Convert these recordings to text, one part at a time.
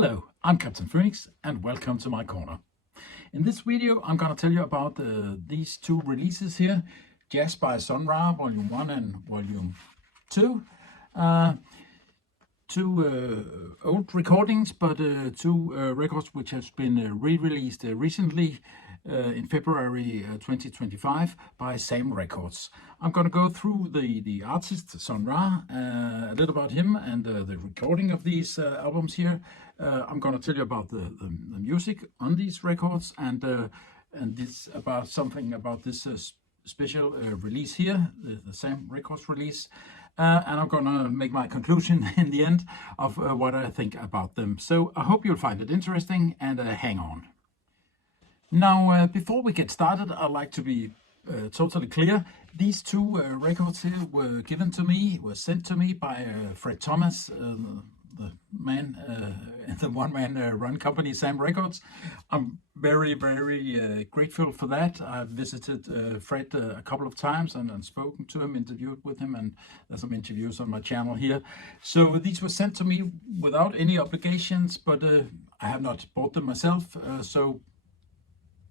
Hello, I'm Captain Phoenix and welcome to my corner. In this video I'm going to tell you about these two releases here, Jazz by Sun Ra Volume 1 and Volume 2. Two old recordings, but two records which has been re-released recently in February 2025 by Sam Records. I'm going to go through the artist Sun Ra, a little about him and the recording of these albums here. I'm going to tell you about the music on these records and this about something about this special release here, the Sam Records release. And I'm going to make my conclusion in the end of what I think about them. So I hope you'll find it interesting and hang on. Now, before we get started, I'd like to be totally clear. These two records here were sent to me by Fred Thomas, the man, the one-man run company, Sam Records. I'm very grateful for that. I've visited Fred a couple of times and spoken to him, interviewed with him, and there's some interviews on my channel here. So these were sent to me without any obligations, but I have not bought them myself, so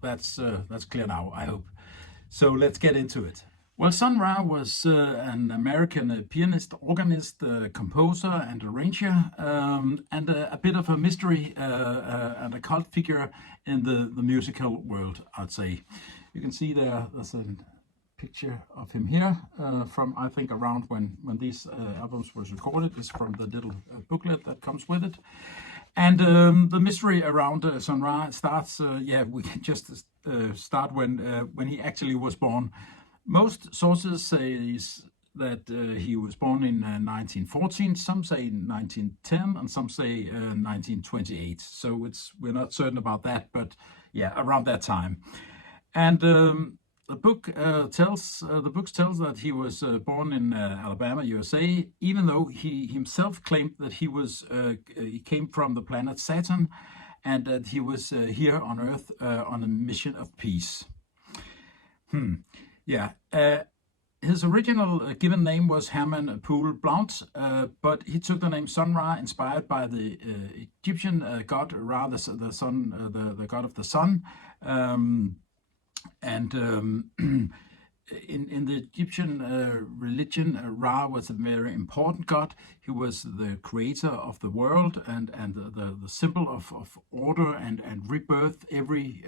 that's clear now, I hope. So let's get into it. Well, Sun Ra was an American pianist, organist, composer and arranger, and a bit of a mystery and a cult figure in the musical world, I'd say. You can see there's a picture of him here from, I think, around when these albums was recorded. It's from the little booklet that comes with it. And the mystery around Sun Ra starts, we can just start when he actually was born. Most sources say that he was born in 1914, some say 1910, and some say 1928. So we're not certain about that, but yeah, around that time. And the book tells that he was born in Alabama, USA, even though he himself claimed that he came from the planet Saturn, and that he was here on Earth on a mission of peace. His original given name was Herman Poole Blount, but he took the name Sun Ra, inspired by the Egyptian god Ra, the god of the sun. In the Egyptian religion, Ra was a very important god. He was the creator of the world and the symbol of order and rebirth every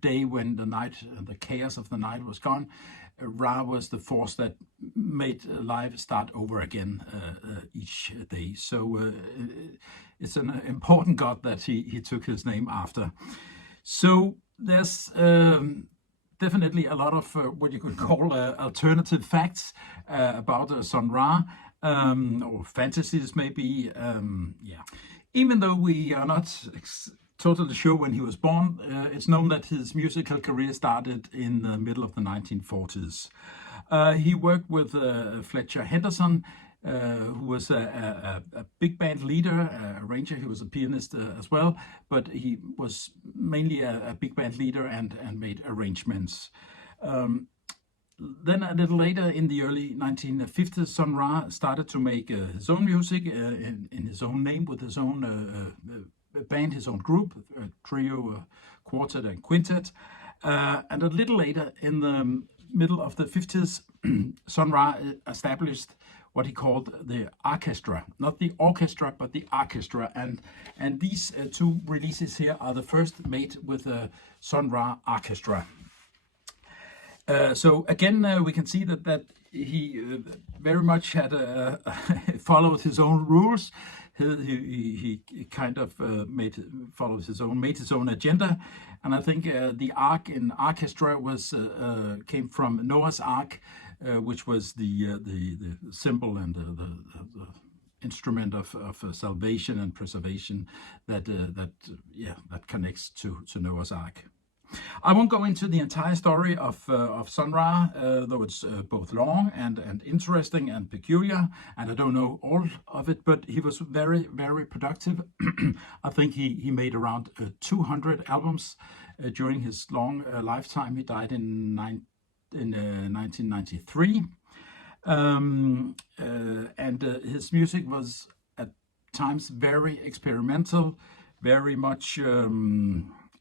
day when the chaos of the night was gone. Ra was the force that made life start over again each day. So it's an important god that he took his name after. So there's definitely a lot of what you could call alternative facts about Sun Ra, or fantasies maybe. Even though we are not totally sure when he was born, it's known that his musical career started in the middle of the 1940s. He worked with Fletcher Henderson, who was a big band leader, arranger. He was a pianist as well, but he was mainly a big band leader and made arrangements. Then a little later, in the early 1950s, Sun Ra started to make his own music in his own name, with his own band, his own group, trio, quartet and quintet. And a little later, in the middle of the 50s, Sun Ra established what he called the orchestra, not the orchestra, but the orchestra. And these two releases here are the first made with the Sun Ra Orchestra. So again, we can see that he very much had followed his own rules. He kind of made his own agenda, and I think the ark in orchestra came from Noah's Ark, which was the symbol and the instrument of salvation and preservation that connects to Noah's Ark. I won't go into the entire story of Sun Ra, though it's both long and interesting and peculiar, and I don't know all of it, but he was very productive. I think he made around 200 albums during his long lifetime. He died in 1993, and his music was times very experimental, very much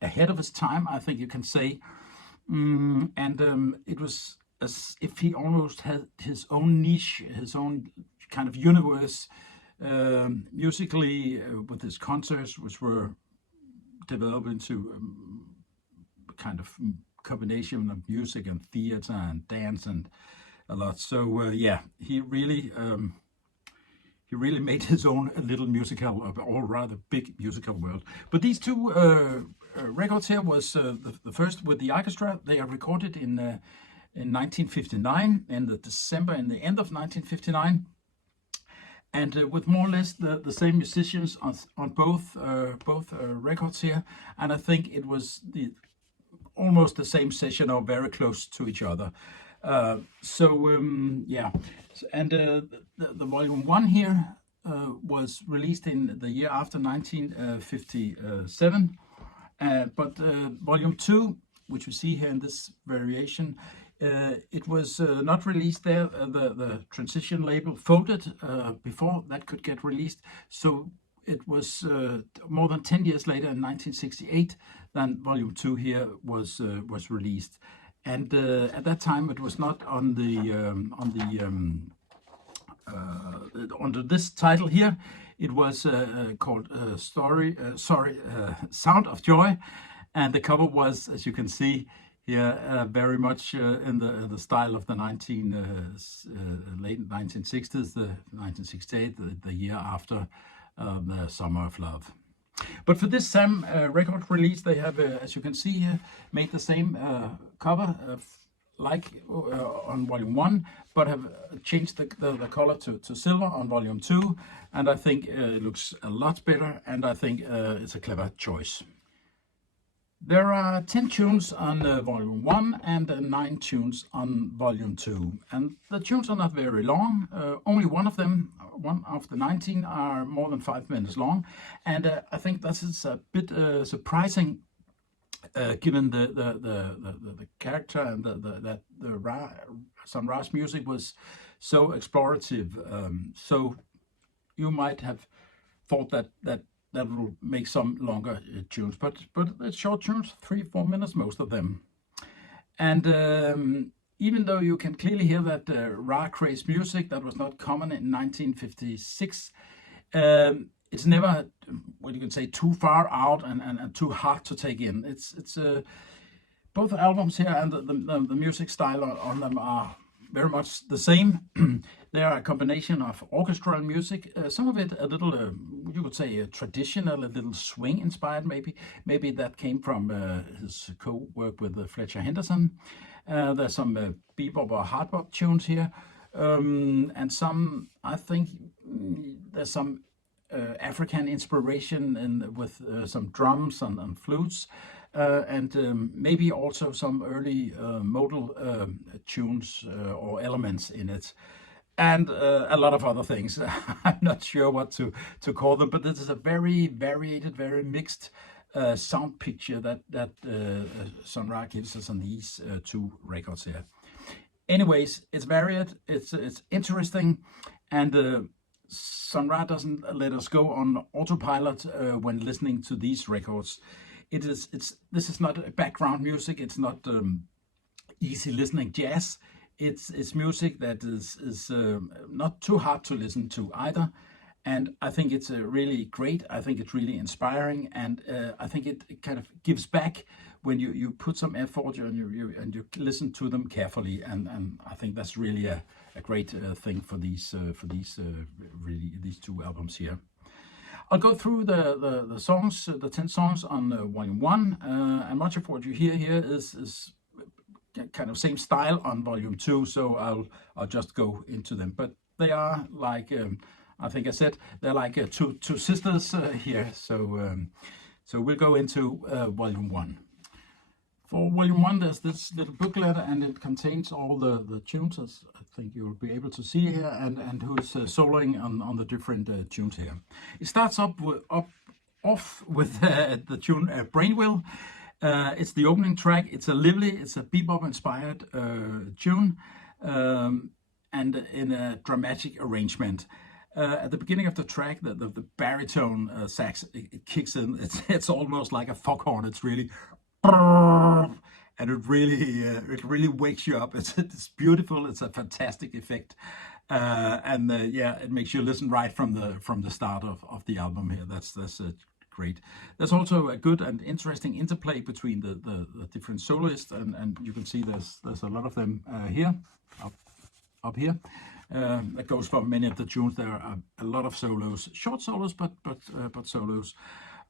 ahead of his time, I think you can say. And it was as if he almost had his own niche, his own kind of universe musically, with his concerts, which were developed into kind of combination of music and theater and dance and a lot. So yeah, he really made his own little musical, or rather big musical world. But these two records here was the first with the orchestra. They are recorded in 1959, in the end of 1959, and with more or less the same musicians on both records here. And I think it was almost the same session, or very close to each other. Yeah, and the volume 1 here was released in the year after 1957, but volume 2, which you see here in this variation, it was not released there. The transition label folded before that could get released, so it was more than 10 years later, in 1968, then volume 2 here was released. And at that time, it was not on under this title here. It was called Sound of Joy, and the cover was, as you can see here, very much in the style of the late 1960s, the 1968, the year after the Summer of Love. But for this Sam record release, they have, as you can see here, made the same cover like on volume 1, but have changed the color to silver on volume 2, and I think it looks a lot better, and I think it's a clever choice. There are 10 tunes on volume 1 and 9 tunes on volume 2, and the tunes are not very long. Only one of the 19 are more than 5 minutes long, and I think this is a bit surprising, given the character and Sun Ra's music was so explorative. So you might have thought that will make some longer tunes, but it's short tunes, 3-4 minutes, most of them. And even though you can clearly hear that Ra creates music that was not common in 1956, it's never, what you can say, too far out and too hard to take in. It's both albums here and the music style on them are very much the same. They are a combination of orchestral music, some of it a little, you could say, traditional, a little swing inspired maybe. Maybe that came from his co-work with Fletcher Henderson. There's some bebop or hard bop tunes here, and some, I think, there's some African inspiration with some drums and flutes. And maybe also some early modal tunes or elements in it, and a lot of other things. I'm not sure what to call them, but this is a very varied, very mixed sound picture that Sun Ra gives us on these 2 records here. Anyways, it's varied, it's interesting, and Sun Ra doesn't let us go on autopilot when listening to these records. This is not background music. It's not easy listening jazz. It's music that is not too hard to listen to either. And I think it's really great. I think it's really inspiring, and I think it kind of gives back when you put some effort and you listen to them carefully. And I think that's really a great thing for these 2 albums here. I'll go through the songs, the 10 songs on volume 1, and much of what you hear here is kind of same style on volume 2, so I'll just go into them. But they are like, I think I said, they're like two sisters here, so we'll go into volume 1. For volume 1, there's this little booklet, and it contains all the tunes, as I think you'll be able to see here, and who's soloing on the different tunes here. It starts off with the tune Brainwheel. It's the opening track. It's a bebop-inspired tune, and in a dramatic arrangement. At the beginning of the track, the baritone sax it kicks in. It's almost like a foghorn. It's really, and it really wakes you up. It's beautiful. It's a fantastic effect, and yeah, it makes you listen right from the start of the album here. That's great. There's also a good and interesting interplay between the different soloists, and you can see there's a lot of them here up here. That goes for many of the tunes. There are a lot of solos, short solos, but solos.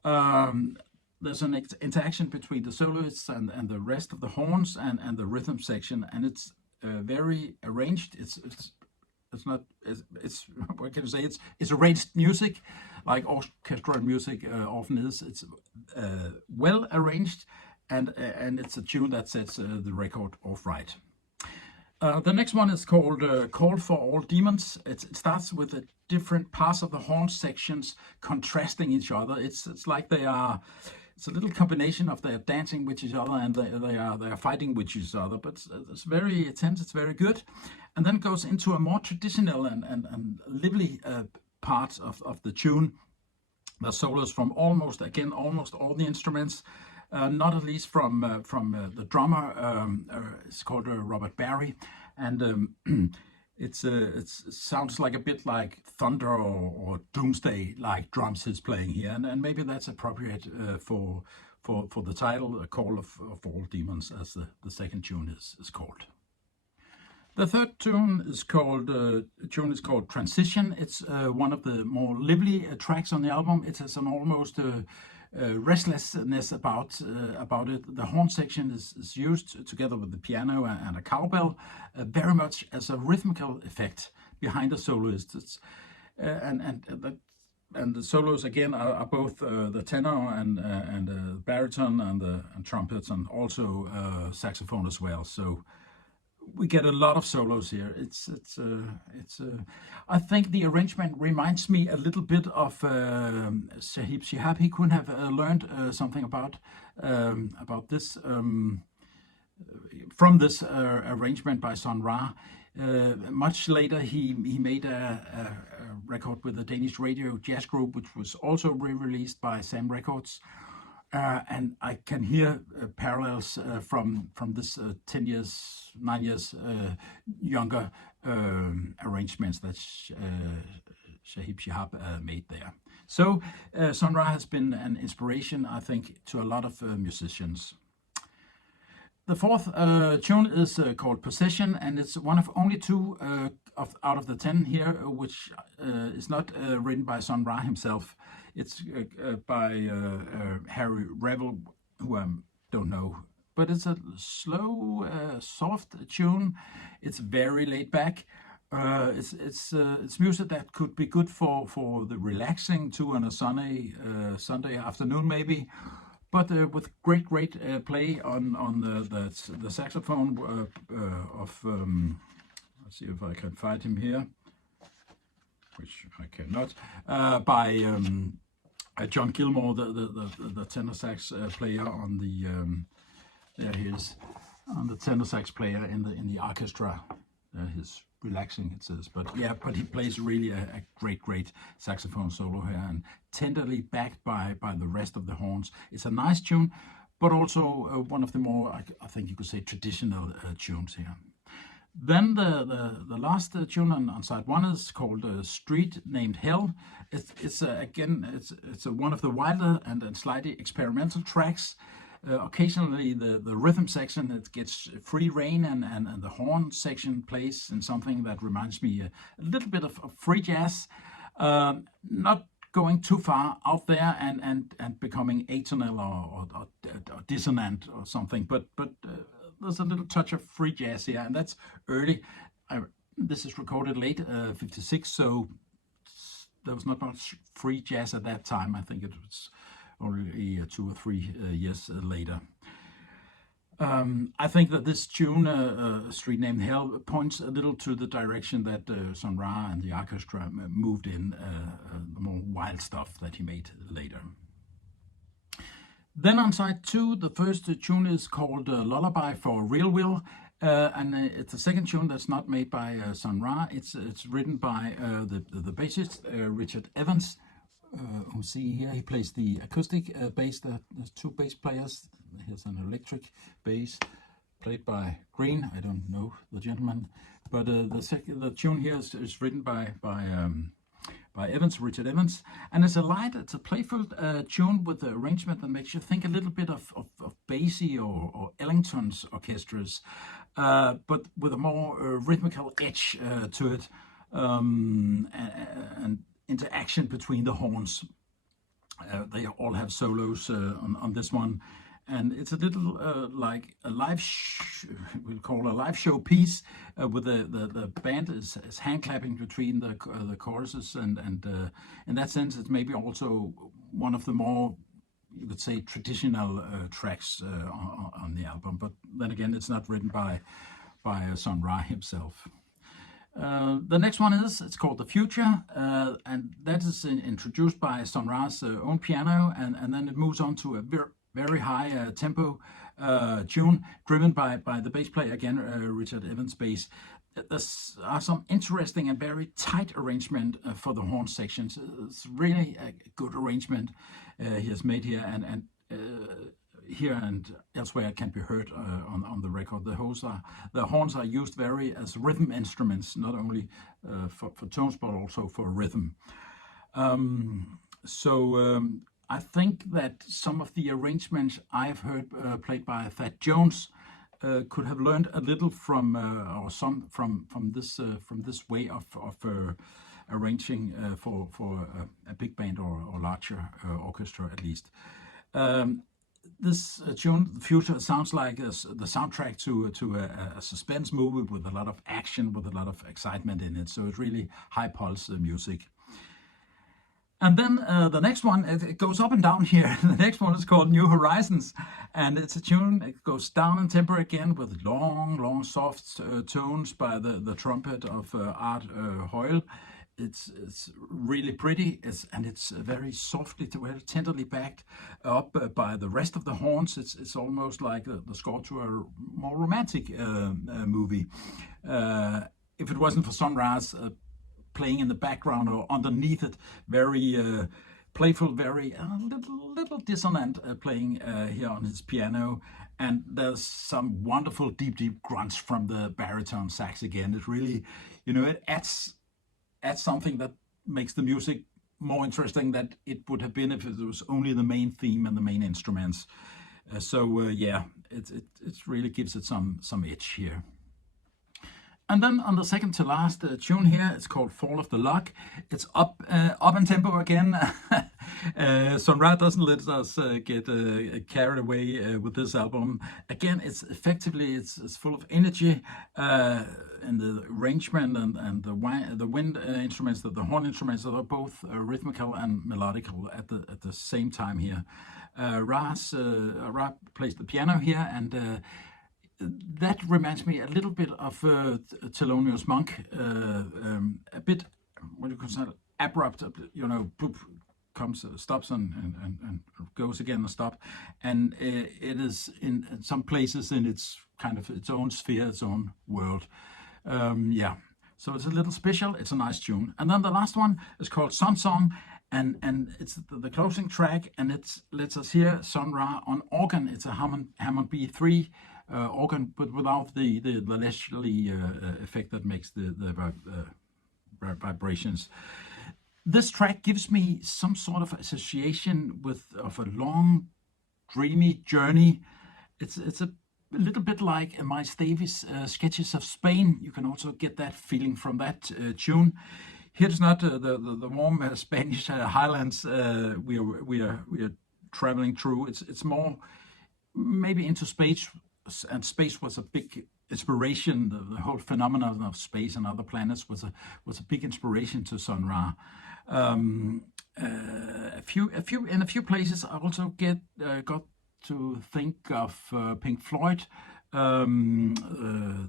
There's an interaction between the soloists and the rest of the horns and the rhythm section, and it's very arranged. It's not it's what can you say? It's arranged music, like orchestral music often is. It's well arranged, and it's a tune that sets the record off right. The next one is called Call for All Demons. It starts with the different parts of the horn sections contrasting each other. It's like it's a little combination of they're dancing with each other and they are fighting with each other. But it's very intense. It's very good, and then goes into a more traditional and lively part of the tune. The solos from almost all the instruments. Not at least from the drummer. It's called Robert Barry, and it sounds like a bit like thunder or doomsday like drums he's playing here, and maybe that's appropriate for the title, A Call of All Demons, as the second tune is called. The third tune is called Transition. It's one of the more lively tracks on the album. It has an almost restlessness about it. The horn section is used together with the piano and a cowbell, very much as a rhythmical effect behind the soloist. And the solos again are both the tenor and baritone and trumpets, and also saxophone as well. So we get a lot of solos here. I think the arrangement reminds me a little bit of Sahib Shihab. He couldn't have learned something about this from this arrangement by Sun Ra. Much later, he made a record with the Danish radio jazz group, which was also re-released by Sam Records. And I can hear parallels from this 9 years younger arrangements that Sahib Shihab made there. So Sun Ra has been an inspiration, I think, to a lot of musicians. The fourth tune is called Possession, and it's one of only two out of the 10 here, which is not written by Sun Ra himself. It's by Harry Revel, who I don't know, but it's a slow, soft tune. It's very laid back. It's music that could be good for the relaxing to on a sunny Sunday afternoon maybe, but with great play on the saxophone of let's see if I can find him here, which I cannot, by John Gilmore, the tenor sax player on the there he is, on the tenor sax player in the orchestra. His relaxing, it says, but he plays really a great saxophone solo here, and tenderly backed by the rest of the horns. It's a nice tune, but also one of the more, I think you could say, traditional tunes here. Then the last tune on side one is called Street Named Hell. It's one of the wilder and slightly experimental tracks. Occasionally the rhythm section, it gets free rein, and the horn section plays in something that reminds me a little bit of free jazz, not going too far out there and becoming atonal or dissonant or something, but there's a little touch of free jazz here, and that's early. This is recorded late, 56, so there was not much free jazz at that time. I think it was only 2 or 3 years later. I think that this tune, Street Named Hell, points a little to the direction that Sun Ra and the orchestra moved in, the more wild stuff that he made later. Then on side 2, the first tune is called Lullaby for Real Will. And it's the second tune that's not made by Sun Ra. It's written by the bassist Richard Evans. Who see here, he plays the acoustic bass. There's two bass players. Here's an electric bass played by Green. I don't know the gentleman, but the tune here is written by Evans, Richard Evans, and it's a playful tune with the arrangement that makes you think a little bit of Basie or Ellington's orchestras, but with a more rhythmical edge to it, and interaction between the horns. They all have solos on this one. And it's a little like a we'll call a live show piece with the band is hand clapping between the choruses, and in that sense, it's maybe also one of the more, you could say, traditional tracks on the album. But then again, it's not written by Sun Ra himself. The next one it's called The Future, and that is introduced by Sun Ra's own piano, and then it moves on to a very high tempo tune driven by the bass player again, Richard Evans' bass. There are some interesting and very tight arrangement for the horn sections. It's really a good arrangement he has made here, and here and elsewhere it can be heard on the record. The horns are used very as rhythm instruments, not only for tones but also for rhythm. I think that some of the arrangements I've heard played by Thad Jones could have learned a little from this way of arranging for a big band or larger orchestra at least. This tune, The Future, sounds like the soundtrack to a suspense movie with a lot of action, with a lot of excitement in it. So it's really high pulse music. And then the next one, it goes up and down here. The next one is called New Horizons, and it's a tune. It goes down in tempo again with long, soft tones by the trumpet of Art Hoyle. It's really pretty, and it's very softly, very tenderly backed up by the rest of the horns. It's almost like the score to a more romantic movie. If it wasn't for Sun Ra's playing in the background or underneath it, very playful, very little dissonant playing here on his piano, and there's some wonderful deep grunts from the baritone sax again. It really, it adds something that makes the music more interesting than it would have been if it was only the main theme and the main instruments. It really gives it some edge here. And then on the second to last tune here, it's called Fall of the Log. It's up in tempo again. Sun Ra doesn't let us get carried away with this album. Again, it's full of energy, and the arrangement and the wind instruments, the horn instruments, that are both rhythmical and melodical at the same time here. Ra plays the piano here, and that reminds me a little bit of Thelonious Monk, a bit, what do you consider, abrupt, boop, comes, stops and goes again and stop. And it is in some places in its kind of its own sphere, its own world. So it's a little special, it's a nice tune. And then the last one is called Sun Song, and it's the closing track, and it lets us hear Sun Ra on organ. It's a Hammond B3 organ, but without the leisurely effect that makes the vibrations. This track gives me some sort of association of a long, dreamy journey. It's a little bit like Miles Davis' Sketches of Spain. You can also get that feeling from that tune. Here's not the warm Spanish highlands we are traveling through. It's more maybe into space. And space was a big inspiration. The whole phenomenon of space and other planets was a big inspiration to Sun Ra. In a few places, I also got to think of Pink Floyd. The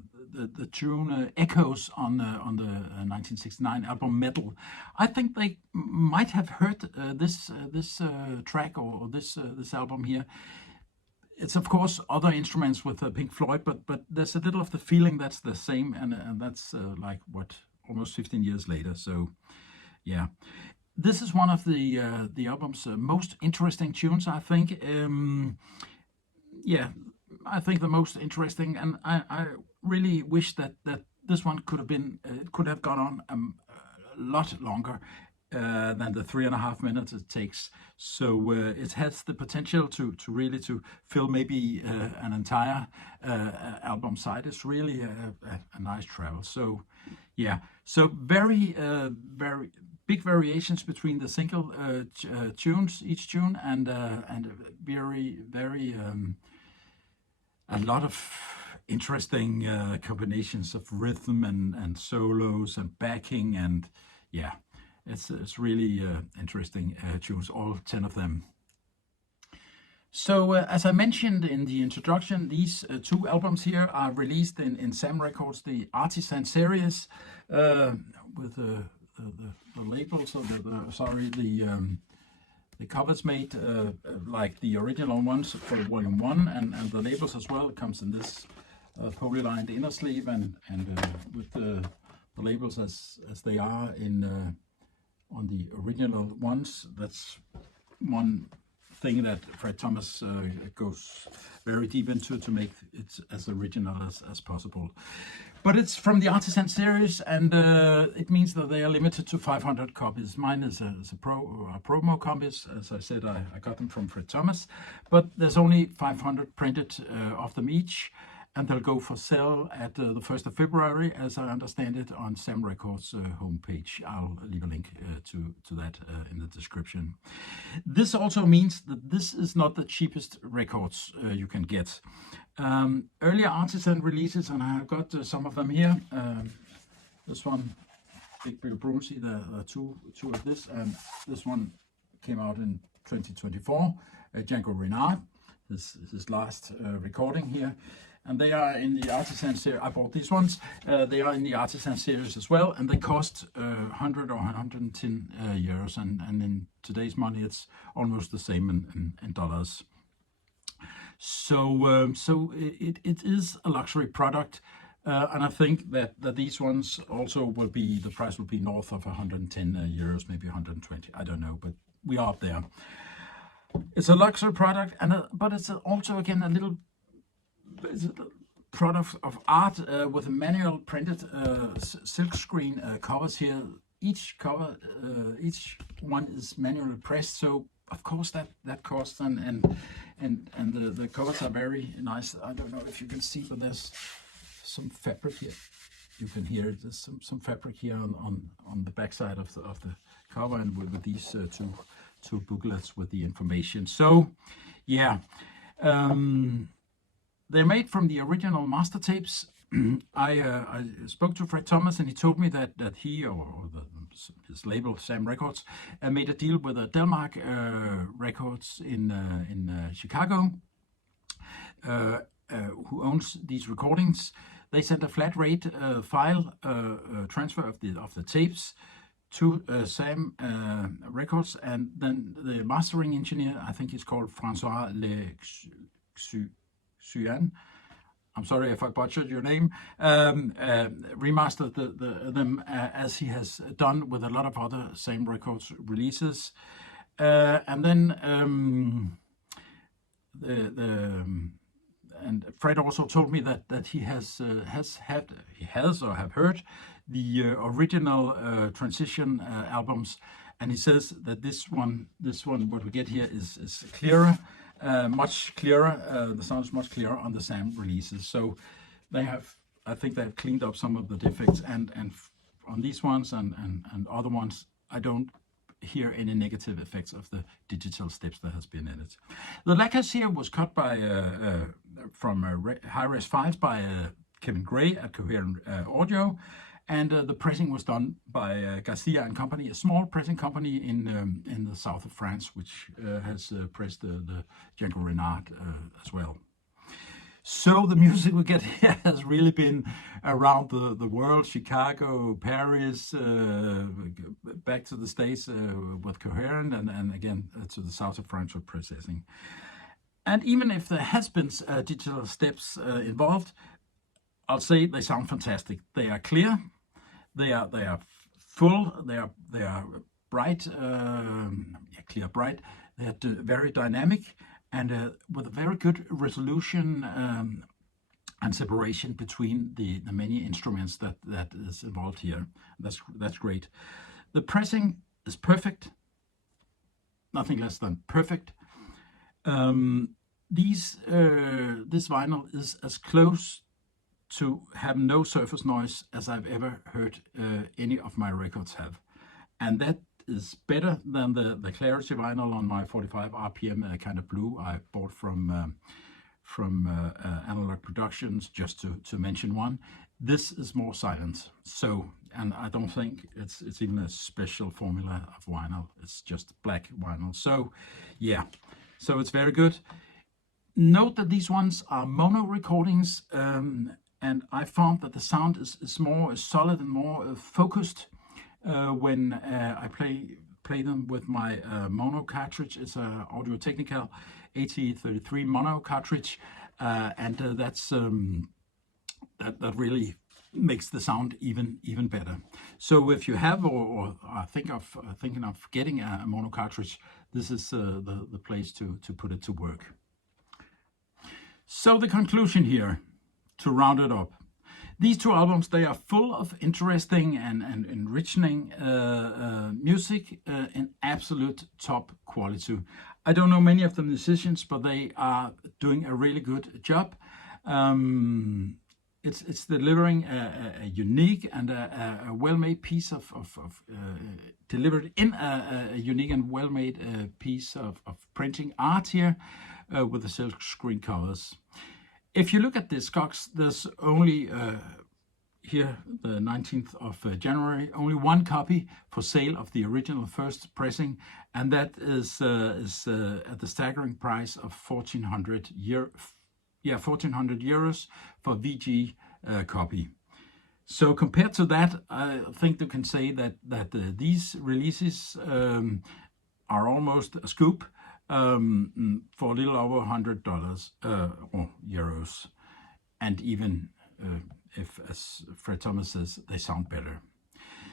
tune Echoes on the 1969 album Metal. I think they might have heard this track or this album here. it's of course other instruments with Pink Floyd, but there's a little of the feeling that's the same, and that's like what, almost 15 years later. So yeah, this is one of the album's most interesting tunes, I think. Yeah, I think the most interesting, and I really wish that this one could have gone on a lot longer than the 3.5 minutes it takes. So it has the potential to really to fill maybe an entire album side. It's really a nice travel. So yeah, so very big variations between the single tunes, each tune, and very a lot of interesting combinations of rhythm and solos and backing, and yeah, it's really interesting tunes, all 10 of them. So as I mentioned in the introduction, these two albums here are released in Sam Records, the Artisan series, with the labels, or the covers made like the original ones for Volume 1, and the labels as well. It comes in this poly-lined inner sleeve, and with the labels as they are in on the original ones. That's one thing that Fred Thomas goes very deep into to make it as original as possible. But it's from the Artisan series, and it means that they are limited to 500 copies. Mine is a promo copies. As I said, I got them from Fred Thomas, but there's only 500 printed of them each, and they'll go for sale at the 1st of February, as I understand it, on Sam Records homepage. I'll leave a link to that in the description. This also means that this is not the cheapest records you can get. Earlier Artisan releases, and I've got some of them here. This one, Big Bill Brucey, there are two of this, and this one came out in 2024. Django Reinhardt, this is his last recording here. And they are in the Artisan series. I bought these ones. They are in the Artisan series as well, and they cost 100 or 110 euros. And in today's money, it's almost the same in dollars. So it is a luxury product, and I think that these ones also will be, the price will be north of 110 euros, maybe 120. I don't know, but we are up there. It's a luxury product, but it's also again a little. It's a product of art with a manual printed silkscreen covers here. Each cover, each one is manually pressed, so of course that costs, and the covers are very nice. I don't know if you can see, but there's some fabric here. You can hear it. There's some fabric here on the back side of the cover, and with these two booklets with the information. So yeah. They're made from the original master tapes. I spoke to Fred Thomas, and he told me that he or his label Sam Records made a deal with Delmark Records in Chicago, who owns these recordings. They sent a flat rate file transfer of the tapes to Sam Records, and then the mastering engineer, I think he's called Francois Le Xuan, I'm sorry if I butchered your name, remastered them as he has done with a lot of other Sam Records releases. And then and Fred also told me that he has or have heard the original transition albums, and he says that this one what we get here is clearer. Much clearer. The sound is much clearer on the Sam releases. So they have, I think they have cleaned up some of the defects, and on these ones and other ones, I don't hear any negative effects of the digital steps that has been in it. The lacquers here was cut by from high-res files by Kevin Gray at Coherent Audio. And the pressing was done by Garcia and Company, a small pressing company in the south of France, which has pressed the Django Reinhardt as well. So the music we get here has really been around the world: Chicago, Paris, back to the States with Coherent, and again to the south of France with processing. And even if there has been digital steps involved, I'll say they sound fantastic. They are clear, they are full, they are bright, clear, bright. They are very dynamic and with a very good resolution and separation between the many instruments that is involved here. That's great. The pressing is perfect, nothing less than perfect. This vinyl is as close to have no surface noise as I've ever heard any of my records have, and that is better than the Clarity vinyl on my 45 RPM kind of blue I bought from Analog Productions, just to mention one. This is more silent, so, and I don't think it's even a special formula of vinyl. It's just black vinyl. So yeah, so it's very good. Note that these ones are mono recordings, and I found that the sound is more solid and more focused when I play them with my mono cartridge. It's a Audio Technica AT33 mono cartridge, and that's that really makes the sound even better. So if you have or are thinking of getting a mono cartridge, this is the place to put it to work. So the conclusion here, to round it up. These two albums, they are full of interesting and enriching music in absolute top quality. I don't know many of the musicians, but they are doing a really good job. It's delivering a unique and a well-made piece of delivered in a unique and well-made piece of printing art here with the silk screen covers. If you look at Discogs, there's only here, the 19th of January, only one copy for sale of the original first pressing, and that is at the staggering price of 1,400 euros for VG copy. So compared to that, I think you can say that these releases are almost a scoop for a little over $100 or euros, and even if, as Fred Thomas says, they sound better.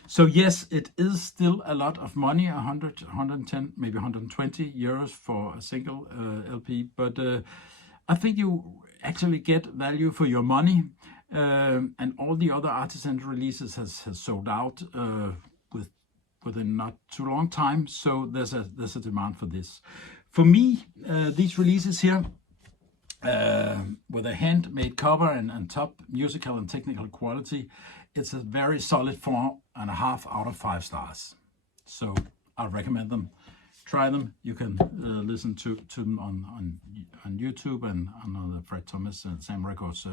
So yes, it is still a lot of money, 100, 110, maybe 120 euros for a single LP, but I think you actually get value for your money, and all the other artisan releases has sold out within not too long time, so there's a demand for this. For me, these releases here, with a handmade cover and top musical and technical quality, it's a very solid 4.5 out of 5 stars. So I recommend them. Try them. You can listen to them on YouTube and on the Fred Thomas and Sam Records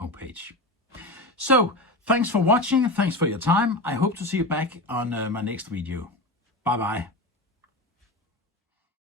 homepage. So thanks for watching. Thanks for your time. I hope to see you back on my next video. Bye bye.